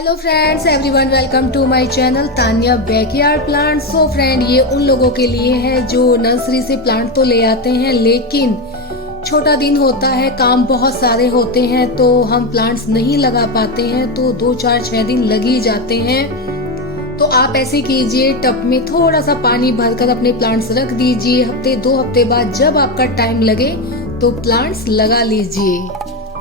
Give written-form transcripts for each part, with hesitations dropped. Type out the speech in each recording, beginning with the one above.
Hello friends, everyone welcome to my channel Tania backyard plant. So friend, ये उन लोगों के लिए है जो नर्सरी से प्लांट तो ले आते हैं, लेकिन छोटा दिन होता है, काम बहुत सारे होते हैं तो हम प्लांट्स नहीं लगा पाते हैं, तो 2 4 6 दिन लग ही जाते हैं। तो आप ऐसे कीजिए, टब में थोड़ा सा पानी भरकर अपने प्लांट्स रख दीजिए। हफ्ते 2 हफ्ते बाद जब आपका टाइम लगे तो प्लांट्स लगा लीजिए।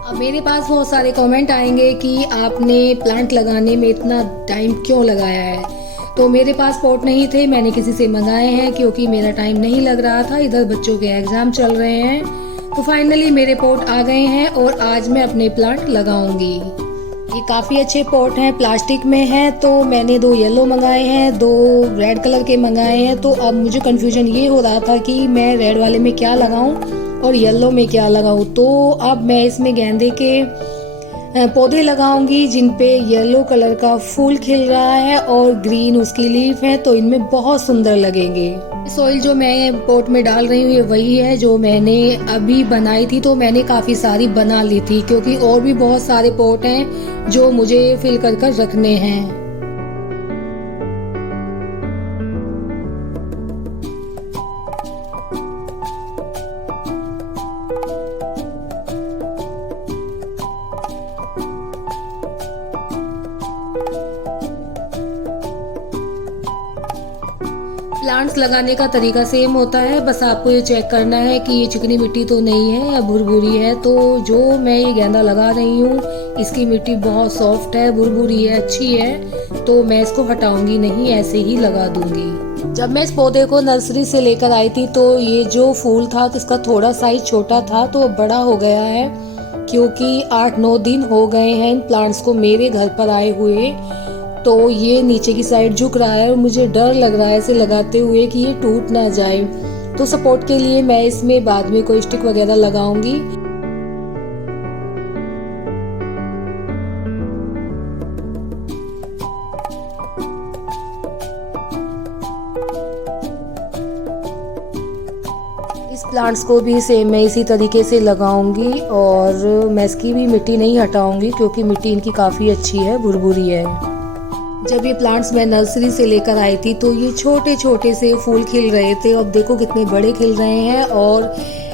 अब मेरे पास बहुत सारे कमेंट आएंगे कि आपने प्लांट लगाने में इतना टाइम क्यों लगाया है। तो मेरे पास पॉट नहीं थे, मैंने किसी से मंगाए हैं क्योंकि मेरा टाइम नहीं लग रहा था। इधर बच्चों के एग्जाम चल रहे हैं, तो फाइनली मेरे पॉट आ गए हैं और आज मैं अपने प्लांट लगाऊंगी। ये काफ़ी अच्छे पॉट हैं, प्लास्टिक में हैं। तो मैंने 2 येलो मंगाए हैं, 2 रेड कलर के मंगाए हैं। तो अब मुझे कन्फ्यूजन ये हो रहा था कि मैं रेड वाले में क्या लगाऊं और येलो में क्या लगाऊं। तो अब मैं इसमें गेंदे के पौधे लगाऊंगी जिन पे येलो कलर का फूल खिल रहा है और ग्रीन उसकी लीफ है, तो इनमें बहुत सुंदर लगेंगे। सॉइल जो मैं पॉट में डाल रही हूँ ये वही है जो मैंने अभी बनाई थी। तो मैंने काफ़ी सारी बना ली थी क्योंकि और भी बहुत सारे पॉट हैं जो मुझे फिल कर कर रखने हैं। प्लांट्स लगाने का तरीका सेम होता है, बस आपको ये चेक करना है कि ये चिकनी मिट्टी तो नहीं है या भुरभुरी है। तो जो मैं ये गेंदा लगा रही हूँ इसकी मिट्टी बहुत सॉफ्ट है, भुरभुरी है, अच्छी है, तो मैं इसको हटाऊंगी नहीं, ऐसे ही लगा दूंगी। जब मैं इस पौधे को नर्सरी से लेकर आई थी तो ये जो फूल था तो इसका थोड़ा साइज छोटा था, तो बड़ा हो गया है क्योंकि 8 9 दिन हो गए हैं इन प्लांट्स को मेरे घर पर आए हुए। तो ये नीचे की साइड झुक रहा है और मुझे डर लग रहा है इसे लगाते हुए कि ये टूट ना जाए। तो सपोर्ट के लिए मैं इसमें बाद में कोई स्टिक वगैरह लगाऊंगी। इस प्लांट्स को भी सेम मैं इसी तरीके से लगाऊंगी और मैं इसकी भी मिट्टी नहीं हटाऊंगी क्योंकि मिट्टी इनकी काफ़ी अच्छी है, भुरभुरी है। जब ये प्लांट्स मैं नर्सरी से लेकर आई थी तो ये छोटे छोटे से फूल खिल रहे थे, अब देखो कितने बड़े खिल रहे हैं। और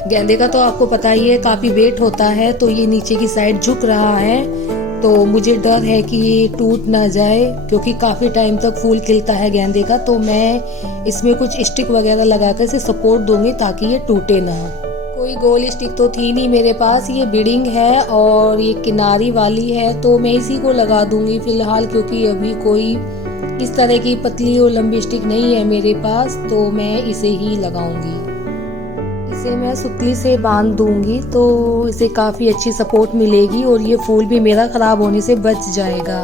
गेंदे का तो आपको पता ही है काफ़ी वेट होता है, तो ये नीचे की साइड झुक रहा है, तो मुझे डर है कि ये टूट ना जाए क्योंकि काफ़ी टाइम तक फूल खिलता है गेंदे का। तो मैं इसमें कुछ स्टिक वगैरह लगाकर इसे सपोर्ट दूंगी ताकि ये टूटे ना। कोई गोल स्टिक तो थी नहीं मेरे पास, ये बिडिंग है और ये किनारी वाली है, तो मैं इसी को लगा दूंगी फिलहाल क्योंकि अभी कोई इस तरह की पतली और लंबी स्टिक नहीं है मेरे पास, तो मैं इसे ही लगाऊंगी। इसे मैं सुतली से बांध दूंगी तो इसे काफ़ी अच्छी सपोर्ट मिलेगी और ये फूल भी मेरा ख़राब होने से बच जाएगा।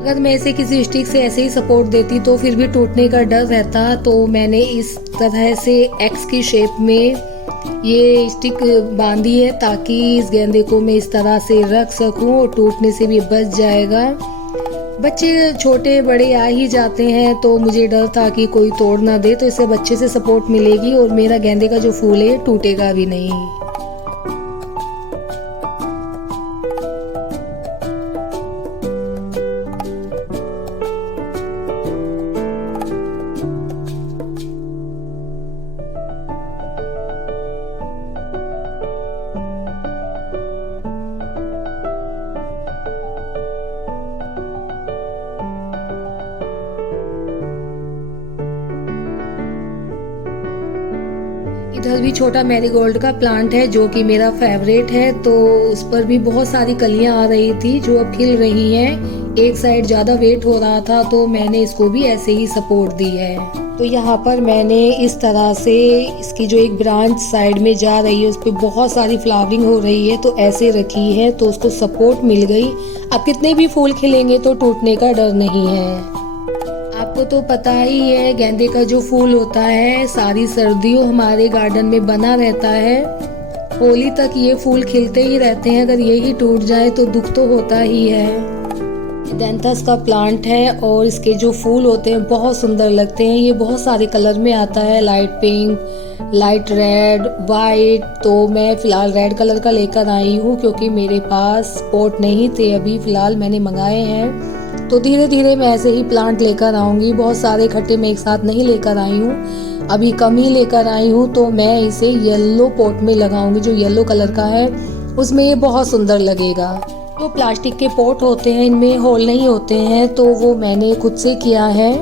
अगर मैं इसे किसी स्टिक से ऐसे ही सपोर्ट देती तो फिर भी टूटने का डर रहता, तो मैंने इस तरह से एक्स की शेप में ये स्टिक बांधी है ताकि इस गेंदे को मैं इस तरह से रख सकूं और टूटने से भी बच जाएगा। बच्चे छोटे बड़े आ ही जाते हैं तो मुझे डर था कि कोई तोड़ ना दे, तो इससे बच्चे से सपोर्ट मिलेगी और मेरा गेंदे का जो फूल है टूटेगा भी नहीं। इधर इधर भी छोटा मैरीगोल्ड का प्लांट है जो कि मेरा फेवरेट है, तो उस पर भी बहुत सारी कलियां आ रही थी जो अब खिल रही हैं। एक साइड ज़्यादा वेट हो रहा था तो मैंने इसको भी ऐसे ही सपोर्ट दी है। तो यहाँ पर मैंने इस तरह से इसकी जो एक ब्रांच साइड में जा रही है उस पर बहुत सारी फ्लावरिंग हो रही है तो ऐसे रखी है, तो उसको सपोर्ट मिल गई। अब कितने भी फूल खिलेंगे तो टूटने का डर नहीं है। आपको तो पता ही है गेंदे का जो फूल होता है सारी सर्दियों हमारे गार्डन में बना रहता है। होली तक ये फूल खिलते ही रहते हैं, अगर यही टूट जाए तो दुख तो होता ही है। डेंथस का प्लांट है और इसके जो फूल होते हैं बहुत सुंदर लगते हैं। ये बहुत सारे कलर में आता है, light pink, light red, white. तो मैं फिलहाल रेड कलर का लेकर आई हूँ क्योंकि मेरे पास पॉट नहीं थे, अभी फिलहाल मैंने मंगाए हैं। तो धीरे धीरे मैं ऐसे ही प्लांट लेकर आऊंगी। बहुत सारे इकट्ठे मैं एक साथ नहीं लेकर आई हूँ, अभी कम ही लेकर आई हूँ। तो मैं इसे येलो पॉट में लगाऊंगी, जो येलो कलर का है उसमें ये बहुत सुंदर लगेगा। जो प्लास्टिक के पॉट होते हैं इनमें होल नहीं होते हैं, तो वो मैंने खुद से किया है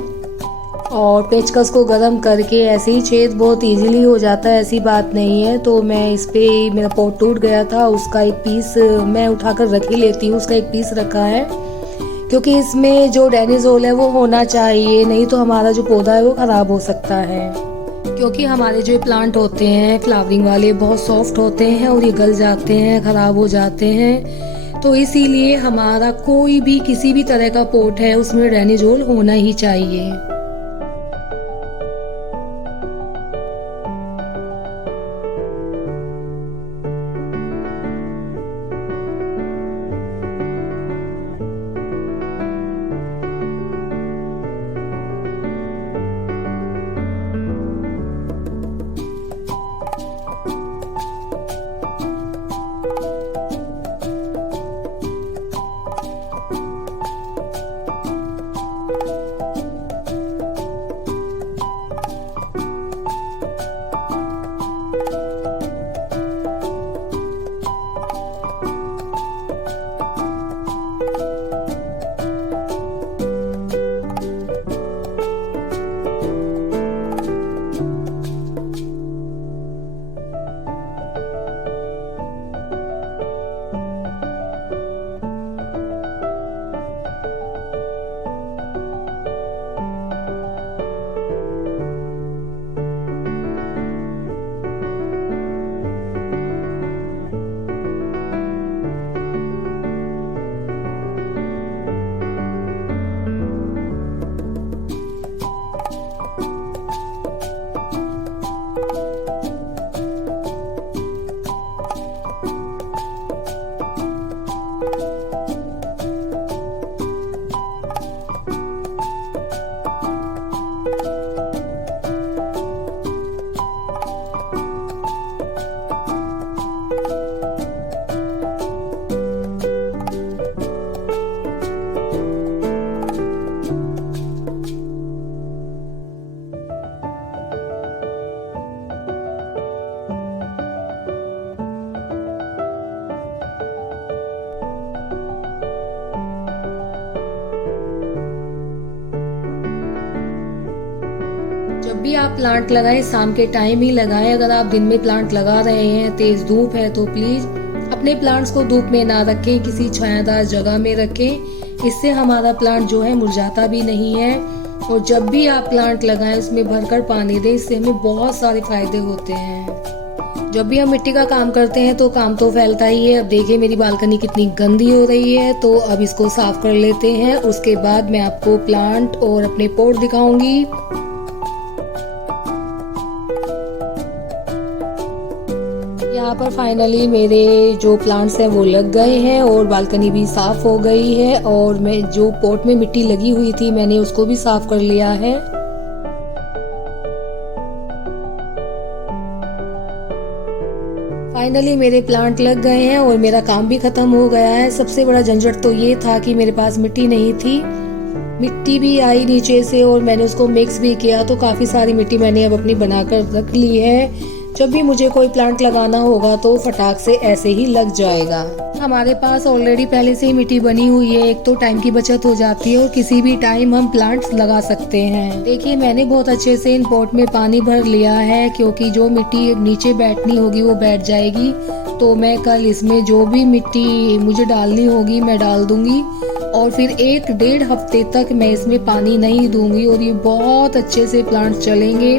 और पेचकस को गर्म करके ऐसे ही छेद बहुत इजीली हो जाता है, ऐसी बात नहीं है। तो मैं इस पे मेरा पॉट टूट गया था, उसका एक पीस मैं उठाकर रख ही लेती हूँ। उसका एक पीस रखा है क्योंकि इसमें जो ड्रेनेज होल है वो होना चाहिए, नहीं तो हमारा जो पौधा है वो खराब हो सकता है। क्योंकि हमारे जो प्लांट होते हैं फ्लावरिंग वाले बहुत सॉफ्ट होते हैं और ये गल जाते हैं, खराब हो जाते हैं। तो इसीलिए हमारा कोई भी किसी भी तरह का पॉट है उसमें ड्रेनेज होल होना ही चाहिए। जब भी आप प्लांट लगाएं शाम के टाइम ही लगाएं। अगर आप दिन में प्लांट लगा रहे हैं, तेज धूप है, तो प्लीज अपने प्लांट्स को धूप में ना रखें, किसी छायादार जगह में रखें। इससे हमारा प्लांट जो है मुरझाता भी नहीं है। और जब भी आप प्लांट लगाएं उसमें भरकर पानी दें, इससे हमें बहुत सारे फायदे होते हैं। जब भी हम मिट्टी का काम करते हैं तो काम तो फैलता ही है। अब देखिए मेरी बालकनी कितनी गंदी हो रही है, तो अब इसको साफ कर लेते हैं। उसके बाद मैं आपको प्लांट और अपने पॉट दिखाऊंगी। यहाँ पर फाइनली मेरे जो प्लांट्स हैं वो लग गए हैं और बालकनी भी साफ हो गई है। और मैं जो पॉट में मिट्टी लगी हुई थी मैंने उसको भी साफ कर लिया है। फाइनली मेरे प्लांट लग गए हैं और मेरा काम भी खत्म हो गया है। सबसे बड़ा झंझट तो ये था कि मेरे पास मिट्टी नहीं थी। मिट्टी भी आई नीचे से और मैंने उसको मिक्स भी किया, तो काफ़ी सारी मिट्टी मैंने अब अपनी बनाकर रख ली है। जब भी मुझे कोई प्लांट लगाना होगा तो फटाक से ऐसे ही लग जाएगा। हमारे पास ऑलरेडी पहले से ही मिट्टी बनी हुई है, एक तो टाइम की बचत हो जाती है और किसी भी टाइम हम प्लांट्स लगा सकते हैं। देखिए मैंने बहुत अच्छे से इन पॉट में पानी भर लिया है, क्योंकि जो मिट्टी नीचे बैठनी होगी वो बैठ जाएगी। तो मैं कल इसमें जो भी मिट्टी मुझे डालनी होगी मैं डाल दूंगी और फिर 1-1.5 हफ्ते तक मैं इसमें पानी नहीं दूंगी और ये बहुत अच्छे से प्लांट चलेंगे,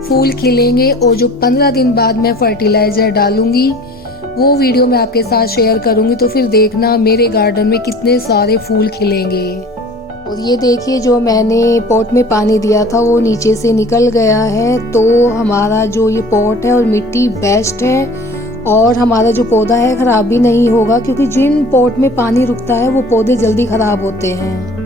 फूल खिलेंगे। और जो 15 दिन बाद मैं फर्टिलाइजर डालूंगी वो वीडियो मैं आपके साथ शेयर करूंगी, तो फिर देखना मेरे गार्डन में कितने सारे फूल खिलेंगे। और ये देखिए जो मैंने पॉट में पानी दिया था वो नीचे से निकल गया है। तो हमारा जो ये पॉट है और मिट्टी बेस्ट है और हमारा जो पौधा है खराब भी नहीं होगा, क्योंकि जिन पॉट में पानी रुकता है वो पौधे जल्दी खराब होते हैं।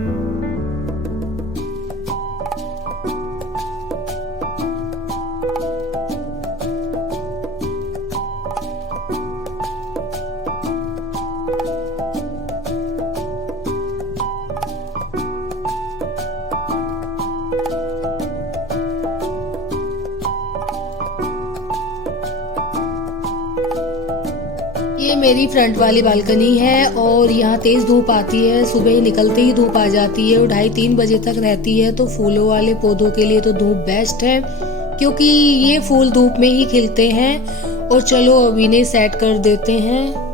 ये मेरी फ्रंट वाली बालकनी है और यहाँ तेज धूप आती है, सुबह ही निकलते ही धूप आ जाती है और 2:30-3 बजे तक रहती है। तो फूलों वाले पौधों के लिए तो धूप बेस्ट है, क्योंकि ये फूल धूप में ही खिलते हैं। और चलो अब इन्हें सेट कर देते हैं।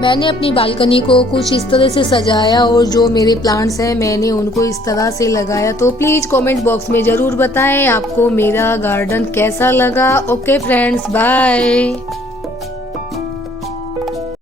मैंने अपनी बालकनी को कुछ इस तरह से सजाया और जो मेरे प्लांट्स हैं मैंने उनको इस तरह से लगाया। तो प्लीज़ कमेंट बॉक्स में ज़रूर बताएं आपको मेरा गार्डन कैसा लगा। Okay friends, bye.